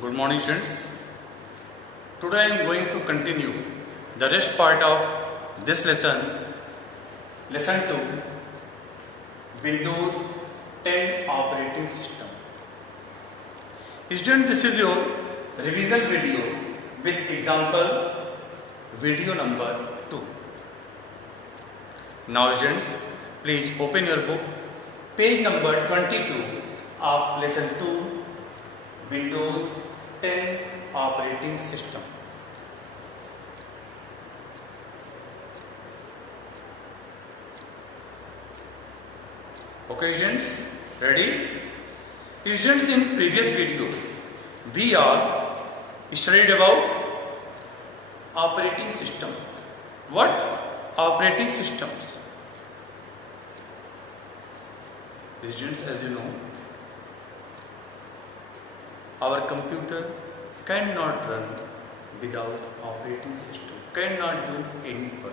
Good morning, students. Today I am going to continue the rest part of this lesson, lesson 2, Windows 10 operating system. Students, this is your revision video with example video number 2. Now, students, please open your book, page number 22 of lesson 2, Windows 10 operating system. Okay, students, ready? Students, in previous video we are studied about operating system. What operating systems? Students, as you know, our computer cannot run without operating system, cannot do any work.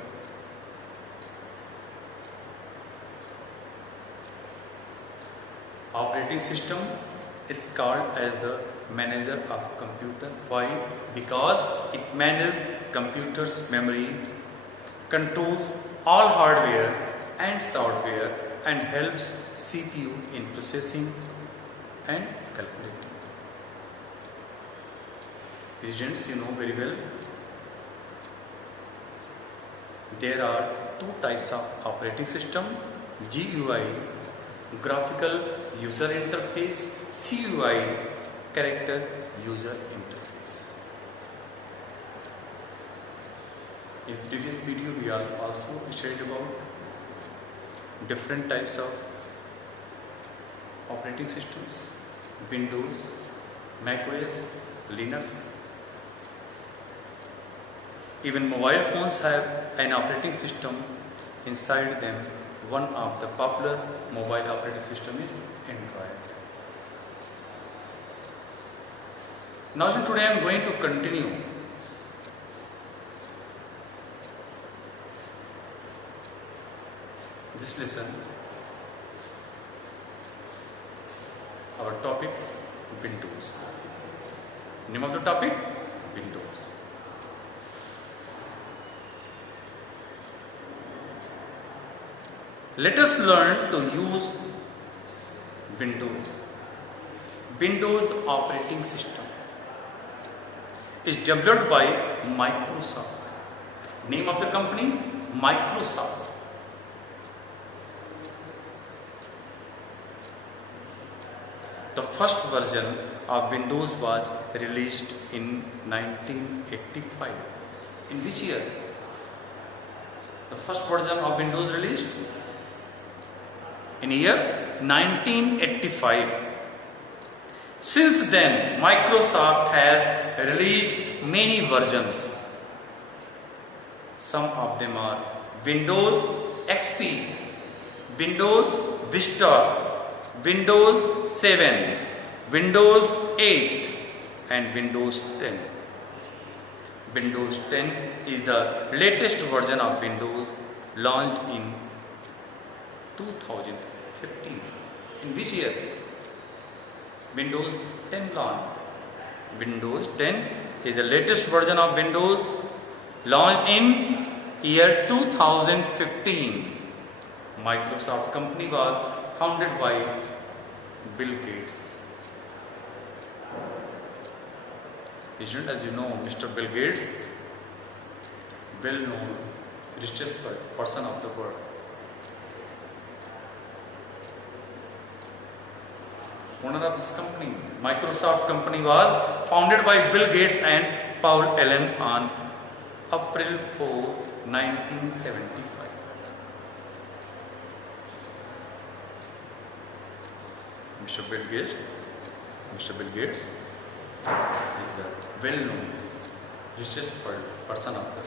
Operating system is called as the manager of computer. Why? Because it manages computer's memory, controls all hardware and software, and helps CPU in processing and calculating. Students, you know very well, there are two types of operating system: GUI, graphical user interface; CUI, character user interface. In previous video we are also studied about different types of operating systems: Windows, macOS, Linux. Even mobile phones have an operating system inside them. One of the popular mobile operating system is Android. Now, today I am going to continue this lesson. Our topic, Windows. Name of the topic, Windows. Let us learn to use Windows. Windows operating system is developed by Microsoft. Name of the company, Microsoft. The first version of Windows was released in 1985. In which year? The first version of Windows released? In year 1985. Since then, Microsoft has released many versions. Some of them are Windows XP, Windows Vista, Windows 7, Windows 8 and Windows 10. Windows 10 is the latest version of Windows, launched in 2015. In which year? Windows 10 launched. Windows 10 is the latest version of Windows, launched in year 2015. Microsoft company was founded by Bill Gates. As you know, Mr. Bill Gates, well-known richest person of the world. Owner of this company, Microsoft company, was founded by Bill Gates and Paul Allen on April 4, 1975. Mr. Bill Gates is the well-known richest person of the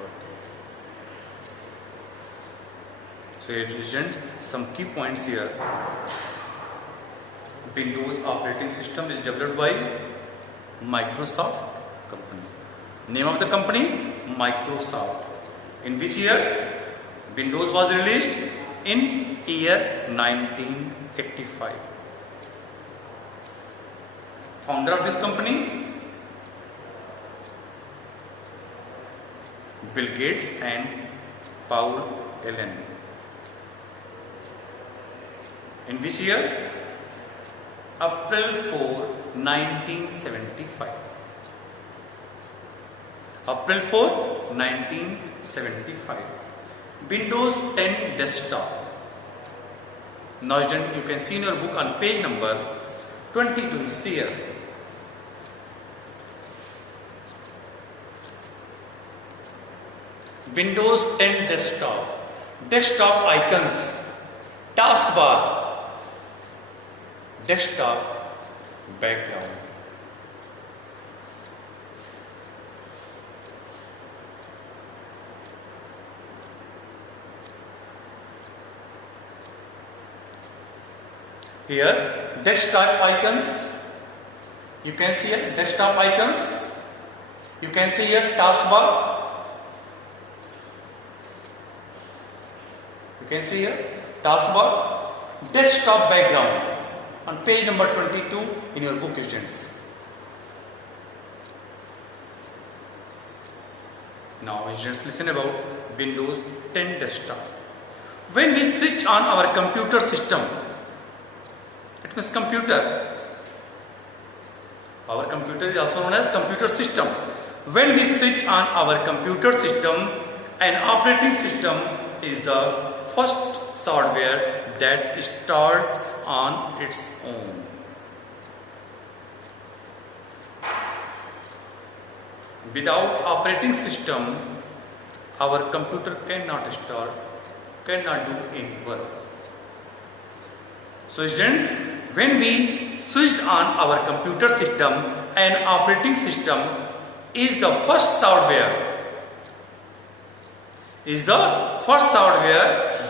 world. So, students, some key points here. Windows operating system is developed by Microsoft company. Name of the company, Microsoft. In which year Windows was released? In year 1985. Founder of this company, Bill Gates and Paul Allen. In which year? April 4, 1975. April 4, 1975. Windows 10 desktop. Now you can see in your book on page number 22 is here. Windows 10 desktop. Desktop icons. Taskbar. Desktop background. Here desktop icons, you can see here desktop icons, you can see here taskbar, you can see here taskbar, desktop background on page number 22 in your book, students. Now students, listen about Windows 10 desktop. When we switch on our computer system, it means computer. Our computer is also known as computer system. When we switch on our computer system, an operating system is the first software that starts on its own. Without operating system, our computer cannot start, cannot do any work. So students, when we switched on our computer system, an operating system is the first software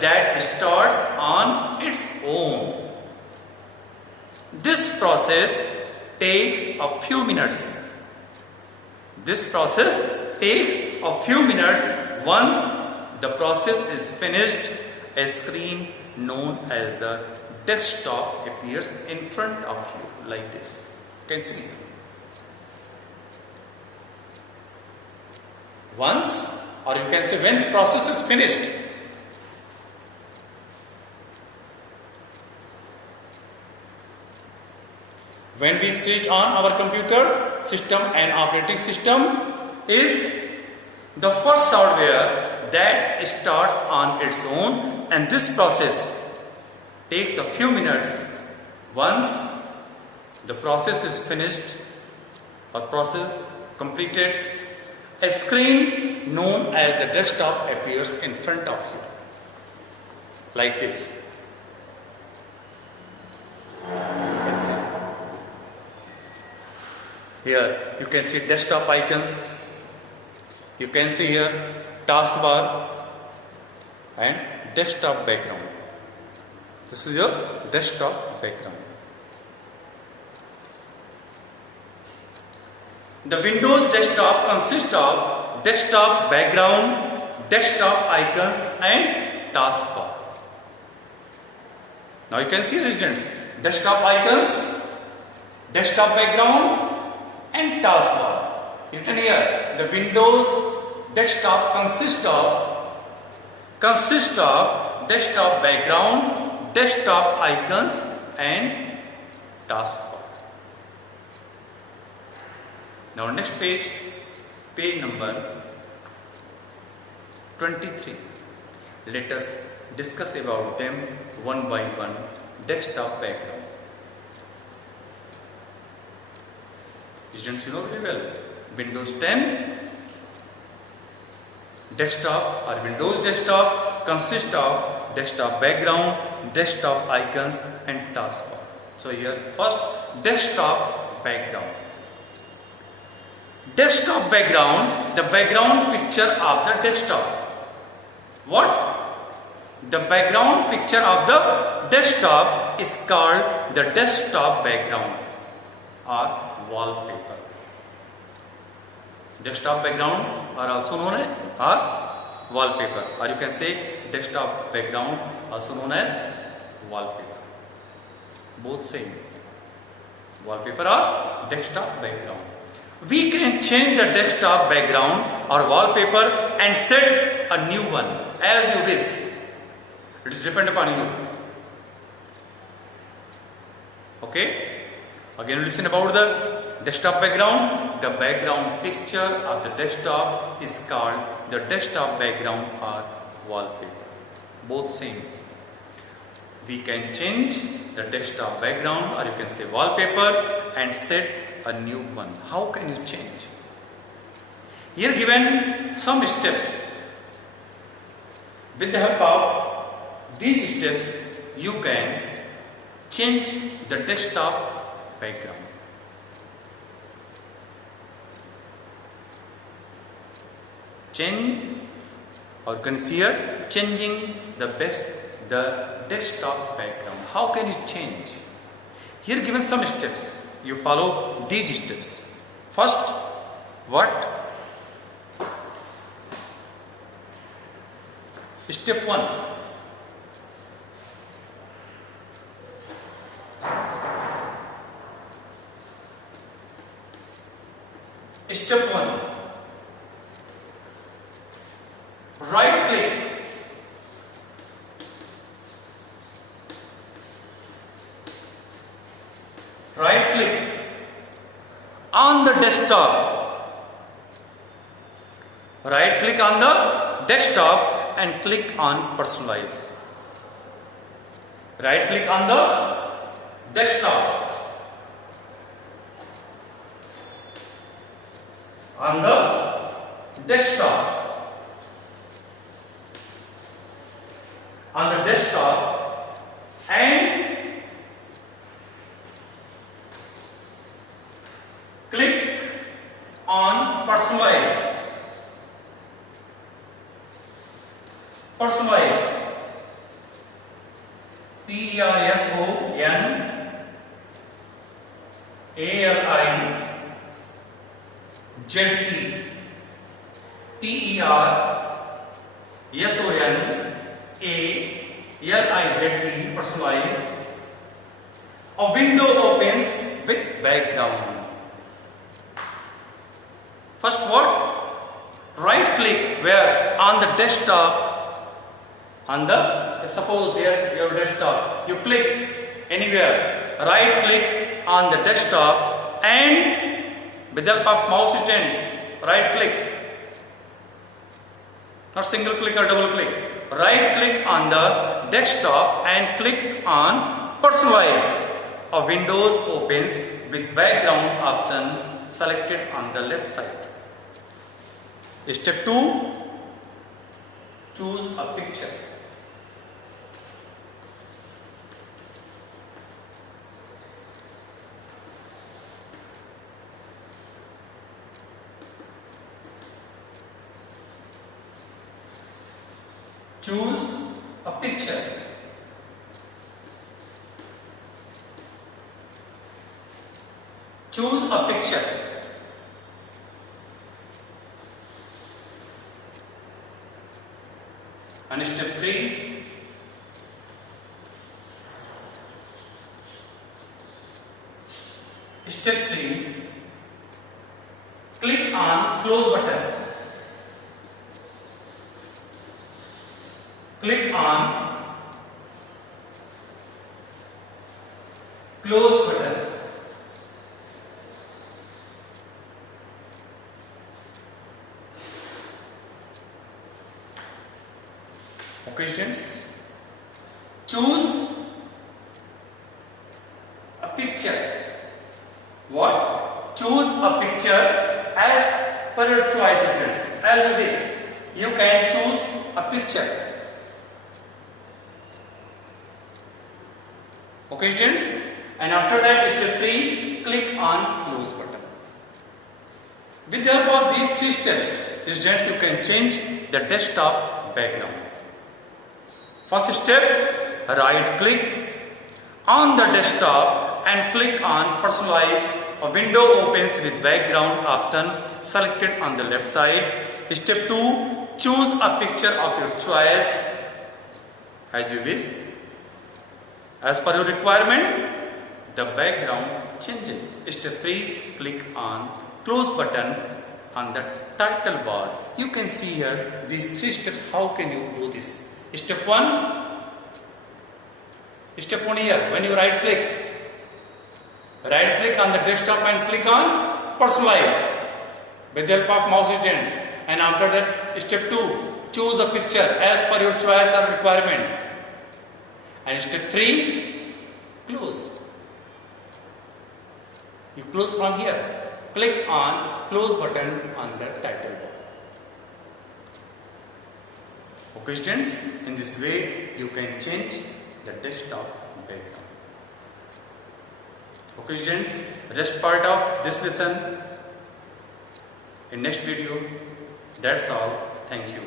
that starts on its own. This process takes a few minutes. Once the process is finished, a screen known as the desktop appears in front of you like this. You can see. Once, or you can say when process is finished, when we switch on our computer system, and operating system is the first software that starts on its own, and this process takes a few minutes. Once the process is finished or process completed, a screen known as the desktop appears in front of you like this. Let's see. Here you can see desktop icons, you can see here taskbar and desktop background. This is your desktop background. The Windows desktop consists of desktop background, desktop icons and taskbar. Now you can see students, desktop icons, desktop background and taskbar. Written here, the Windows desktop consists of desktop background, desktop icons and taskbar. Now next page, page number 23. Let us discuss about them one by one. Desktop background. Students, you know very well, Windows 10 desktop or Windows desktop consists of desktop background, desktop icons and taskbar. So here first, desktop background. Desktop background, the background picture of the desktop. What? The background picture of the desktop is called the desktop background or wallpaper. Desktop background are also known as wallpaper, or you can say desktop background also known as wallpaper. Both same. wallpaper or desktop background. We can change the desktop background or wallpaper and set a new one as you wish. It is depend upon you. Okay. Again, listen about the desktop background. The background picture of the desktop is called the desktop background or wallpaper. Both same. We can change the desktop background or you can say wallpaper and set a new one. How can you change? Here given some steps. With the help of these steps, you can change the desktop background. Change or consider changing the desktop background. How can you change? Here given some steps. You follow these steps. First, what? Step 1. Step 1. Right click. Right click on the desktop. Right click on the desktop and click on personalize. Right click on the desktop. On the desktop. On the desktop and click on personalize. Personalize. PERSONALIZED. PERSONALIZED. Personalize. A window opens with background. First what? Right click where? On the desktop. On the, suppose here your desktop. You click anywhere. Right click on the desktop and with the help of mouse stand, right click. Not single click or double click. Right click on the desktop and click on personalize. A window opens with background option selected on the left side. Step 2. Choose a picture. Choose a picture. Choose a picture. And step 3. Step 3. Click on close button. Click on close button. Okay, students. Choose a picture. What? Choose a picture as per your choice, students. As this, you can choose a picture. Okay, students. And after that, step 3, click on close button. With the help of these 3 steps, students, you can change the desktop background. First step, right click on the desktop and click on personalize. A window opens with background option selected on the left side. Step 2, choose a picture of your choice as you wish. As per your requirement, the background changes. Step 3, click on close button on the title bar. You can see here these 3 steps. How can you do this? Step 1 here, when you right click on the desktop and click on personalize with the help of mouse agents. And after that, step 2, choose a picture as per your choice or requirement. And step 3, close. You close from here. Click on close button on the title bar. Okay students, in this way you can change the desktop background. Okay students, rest part of this lesson in next video. That's all. Thank you.